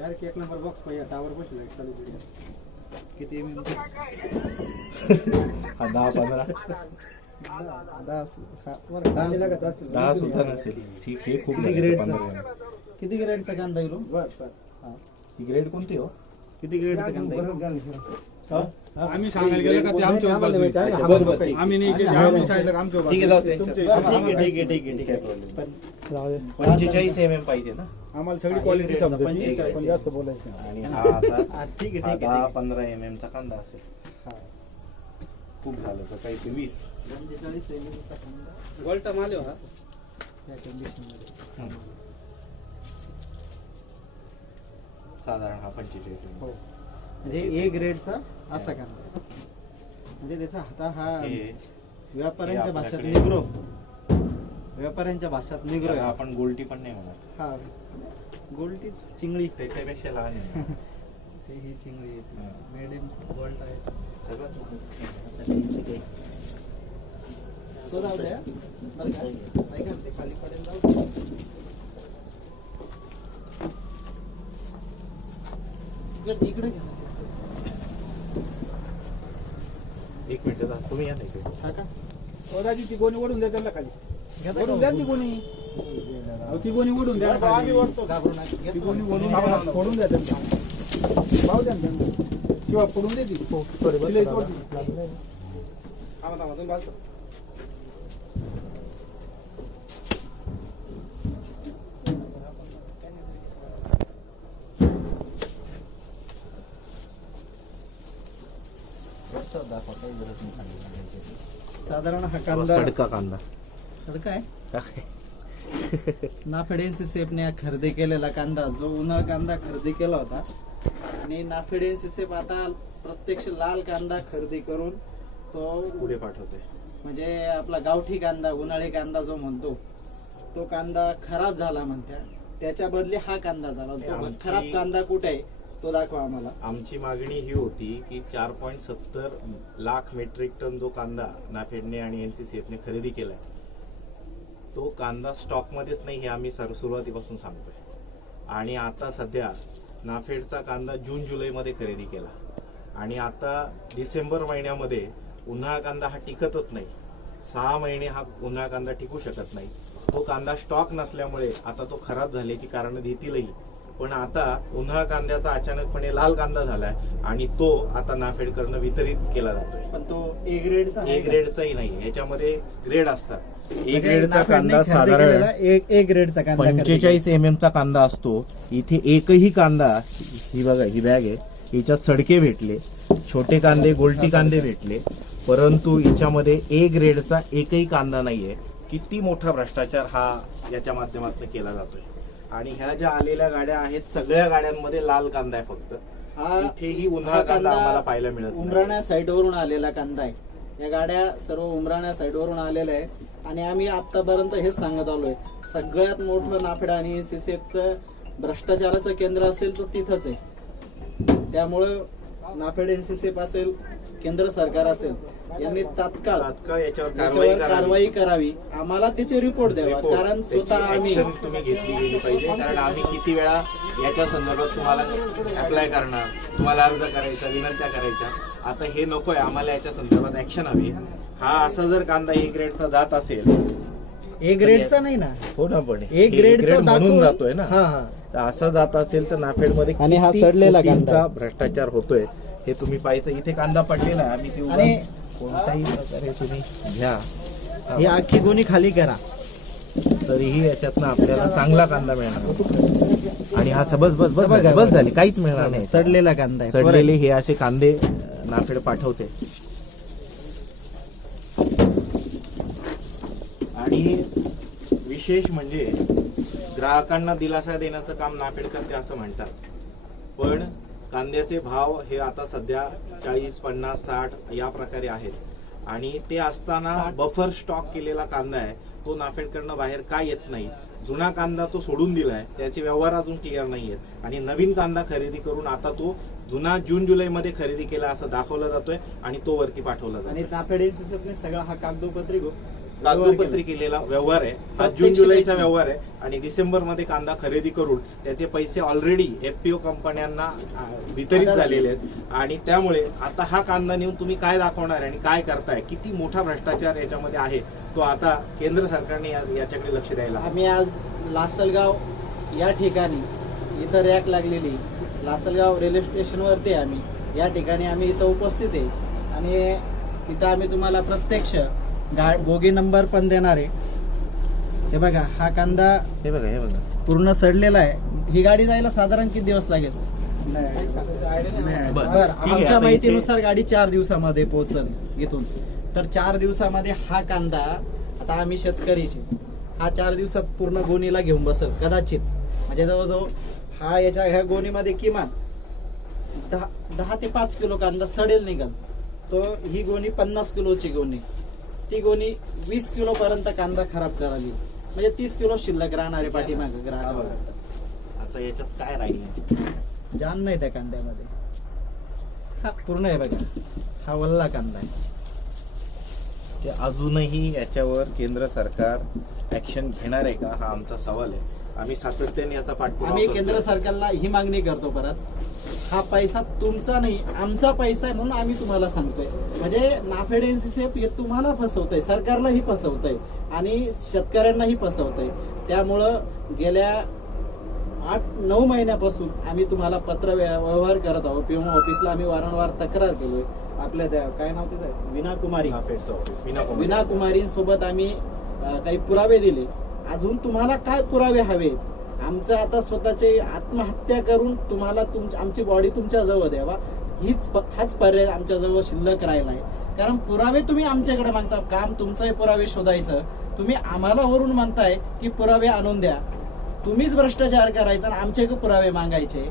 Direct एक number box पाहिजे tower बसला चालू. किती हा दहा पंधरा दहा हा, सुद्धा नसेल ही हे खूप किती ग्रेडचा? किती कांदा येईल हो? हा. ही ग्रेड कोणती हो किती ग्रेडचा कांदा बरोबर. हा? आम्ही सांगायला गेलं का ते आमच्यावर आम्हाला बाजू माहिती आहे, आहे. आम्हाला बरं, बरं, माहिती ठीक. आहे. आम्ही नाही आम्ही सांगितलं ठीक आहे हा, ठीक आहे ठीक आहे ठीक आहे ठीक problem पण पंचेचाळीस एम एम पाहिजे ना? आम्हाला सगळी हा, क्वालिटी एक समजते. पंचेचाळीस पण जास्त बोलायचं नाही. आणि हा आता हा, ठीक आहे हा ठीक दहा आहे. पंधरा एम एम चा कांदा असेल. हा. खूप झालं तर काही ते वीस. पंचेचाळीस एम एमचा कांदा. गोल्टा माल आहे हो. कंडिशनमध्ये. साधारण हा पंचेचाळीस हो. म्हणजे ए ग्रेडचा असा कांदा. म्हणजे त्याचा हाता हा हे व्यापाऱ्यांच्या हे भाषेत आपल्याकडे- निग्रो. व्यापाऱ्यांच्या भाषेत निग्रो आहे. आपण गोल्टी पण नाही म्हणत हा गोल्टी चिंगळी त्याच्यापेक्षा लहान आहे. ते ही चिंगळी हा. मिडियम गोल्ट आहे सगळंच आहे. तो जाऊ द्या बरं का ऐका ना, ते खाली पडेल जाऊ द्या. इकडे इकडे ना. एक मिनिट जा, तुम्ही या ना इकडे हा का? ओ दाजी ती गोणी ओढून द्या त्याला खाली ओढून का? द्या ती गोणी अहो, ती गोणी ओढून द्या बरं, आम्ही खाली. ओढतो, घाबरू नका. ती घेतो. गोणी ओढून हा, द्या, हा. फोडून द्या त्यांना भाव द्या ना त्यांना किंवा फोडून दे ती तिला इथं ओढ. थांबा, थांबा, तुम्ही बाजूला. साधारण हा कांदा सडका कांदा सडका आहे. नाफेडेन्सी सेफने खरेदी केलेला कांदा जो उन्हाळ कांदा खरेदी केला होता आणि नाफेडेन्सी सेफ आता प्रत्यक्ष लाल कांदा खरेदी करून तो पुढे पाठवते. म्हणजे आपला गावठी कांदा उन्हाळी कांदा जो म्हणतो तो कांदा खराब झाला म्हणत्या. त्याच्या बदली हा कांदा झाला. तो आमची- खराब कांदा कुठे आहे तो दाखवा आम्हाला. आमची मागणी ही होती की चार पॉईंट सत्तर लाख मेट्रिक टन जो कांदा नाफेडने आणि एनसीसीएफने खरेदी केलाय तो कांदा स्टॉकमध्येच नाही हे आम्ही सर सुरुवातीपासून सांगतोय. आणि आता सध्या नाफेडचा कांदा जून जुलैमध्ये खरेदी केला. आणि आता डिसेंबर महिन्यामध्ये उन्हाळा कांदा हा टिकतच नाही. सहा महिने हा उन्हाळा कांदा टिकू शकत नाही. तो कांदा स्टॉक नसल्यामुळे आता तो खराब झाल्याची कारणं देतीलही पण आता उन्हाळा कांद्याचा अचानकपणे लाल कांदा झालाय आणि तो आता नाफेडकडनं वितरित केला जातोय. पण तो ए ग्रेडचा ए ग्रेडचाही नाही. याच्यामध्ये ग्रेड असतात. ए म्हणजे ग्रेडचा कांदा साधारण ए ग्रेडचा कांदा पंचेचाळीस एम एम चा कांदा असतो. इथे एकही कांदा ही बघा ही बॅग आहे. हिच्यात सडके भेटले छोटे कांदे गोलटी कांदे भेटले. परंतु हिच्यामध्ये ए ग्रेडचा एकही कांदा नाहीये. किती मोठा भ्रष्टाचार हा याच्या माध्यमातून केला जातोय. आणि ह्या ज्या आलेल्या गाड्या आहेत सगळ्या गाड्यांमध्ये लाल कांदा आहे फक्त. हा इथेही उन्हाळा कांदा आम्हाला पाहायला मिळत नाही. उमराण्या साईडवरून आलेला कांदा आहे. या गाड्या सर्व उमराण्या साईडवरून आलेल्या आहे आणि आम्ही आतापर्यंत हेच सांगत आलोय सगळ्यात मोठं नाफेड आणि सीसीएफचं भ्रष्टाचाराचं केंद्र असेल तर तिथंच आहे. त्यामुळं नाफेड एनसीसीएफ असेल केंद्र सरकार असेल यांनी तात्काळ तात्काळ याच्यावर कारवाई याच्यावर करावी. कारवाई करावी. आम्हाला त्याचे रिपोर्ट द्यावा रिपोर्ट, कारण त्याची स्वतः आम्ही action तुम्ही घेतली गेली पाहिजे. कारण आम्ही किती वेळा याच्या संदर्भात तुम्हाला अप्लाय करणार तुम्हाला अर्ज करायचा विनंत्या करायच्या. आता हे नकोय आम्हाला याच्या संदर्भात ऍक्शन हवी. हा असा जर कांदा ए ग्रेडचा जात असेल ए ग्रेडचा नाही ना? हो ना पण ए ग्रेडचा म्हणून दाखवून- जातोय ना. हा हा. तर असा जात असेल तर नाफेडमध्ये आणि हा सडलेला कांदा. भ्रष्टाचार होतोय. हे तुम्ही पाहायचं इथे कांदा पडलेला आहे. आम्ही ते उगाच आणि- कोणत्याही प्रकारे तुम्ही घ्या. ही. अख्खी गुन्ही खाली करा. तरीही याच्यातनं आपल्याला चांगला कांदा मिळणार. आणि हा बस बस बस झाली, बस. झाली. काहीच मिळणार नाही. सडलेला कांदा आहे. सडलेले हे असे कांदे नाफेड पाठवते. आणि विशेष म्हणजे ग्राहकांना दिलासा देण्याचं काम नाफेड करते असं म्हणतात. पण कांद्याचे भाव हे आता सध्या चाळीस पन्नास साठ या प्रकारे आहेत. आणि ते असताना बफर स्टॉक केलेला कांदा आहे तो नाफेडकडनं बाहेर का येत नाही? जुना कांदा तो सोडून दिलाय त्याचे व्यवहार अजून क्लिअर नाही आहेत आणि नवीन कांदा खरेदी करून आता तो जुना जून जुलै मध्ये खरेदी केला असं दाखवला जातोय आणि तो वरती पाठवला आणि जातोय. नाफेड सगळा हा कागदोपत्री गो- कागदोपत्री केलेला व्यवहार आहे. हा जून जुलैचा व्यवहार आहे. आणि डिसेंबरमध्ये कांदा खरेदी करून त्याचे पैसे ऑलरेडी एफपीओ कंपन्यांना वितरित झालेले आहेत. आणि त्यामुळे आता हा कांदा नेऊन तुम्ही काय दाखवणार आणि काय करताय? किती मोठा भ्रष्टाचार याच्यामध्ये आहे? तो आता केंद्र सरकारने याच्याकडे लक्ष द्यायला. आम्ही आज लासलगाव या ठिकाणी इथं रॅक लागलेली. लासलगाव रेल्वे स्टेशनवरती आम्ही. या ठिकाणी आम्ही इथं उपस्थित आहे. आणि इथं आम्ही तुम्हाला प्रत्यक्ष गा बोगी नंबर पण देणार. आहे हे बघा हा कांदा हे बघा हे बघा. पूर्ण सडलेला आहे. ही गाडी जायला साधारण किती दिवस लागेल? बरं, बर ठीक आहे, आमच्या आता माहितीनुसार गाडी चार दिवसामध्ये पोहोचल इथून. तर चार दिवसामध्ये हा कांदा आता आम्ही शेतकरीचे हा चार दिवसात पूर्ण गोणीला घेऊन बसल कदाचित. म्हणजे जवळजवळ हा याच्या ह्या गोणीमध्ये किमान दहा दहा ते पाच किलो कांदा सडेल निघाल. तो ही गोणी पन्नास किलोची गोणी. ती गोणी वीस किलो पर्यंत कांदा खराब करावी. म्हणजे तीस किलो शिल्लक राहणार पाठीमागे ग्राहक. आता याच्यात काय राहील जान नाही त्या कांद्यामध्ये. हा पूर्ण आहे बघा. हा वल्ला कांदा आहे. की अजूनही याच्यावर केंद्र सरकार ऍक्शन घेणार आहे का? हा आमचा सवाल आहे. आम्ही सातत्याने याचा पाठपुरावा आम्ही. केंद्र सरकारला ही मागणी करतो परत. हा पैसा तुमचा नाही आमचा पैसा आहे म्हणून आम्ही तुम्हाला सांगतोय. म्हणजे नाफेड एनसीसीएफ हे तुम्हाला फसवतंय सरकारलाही फसवतंय आणि शेतकऱ्यांनाही फसवतंय. त्यामुळं गेल्या आठ नऊ महिन्यापासून आम्ही तुम्हाला पत्र व्य- व्यवहार करत आहोत. पीएम ऑफिसला आम्ही वारंवार तक्रार केलोय. आपल्या त्या काय नाव त्याचं? विना कुमारी. विना कुमार. विना कुमारींसोबत आम्ही काही पुरावे दिले. अजून तुम्हाला काय पुरावे हवे? आमचं आता स्वतःचे आत्महत्या करून तुम्हाला तुम आमची बॉडी तुमच्या जवळ द्यावा. हीच हाच पर्याय आमच्या जवळ शिल्लक राहिला आहे कारण पुरावे तुम्ही आमच्याकडे मागता. काम तुमचंही पुरावे शोधायचं. तुम्ही आम्हाला वरून म्हणताय की पुरावे आणून द्या. तुम्हीच भ्रष्टाचार करायचा आणि आमचे पुरावे मागायचे.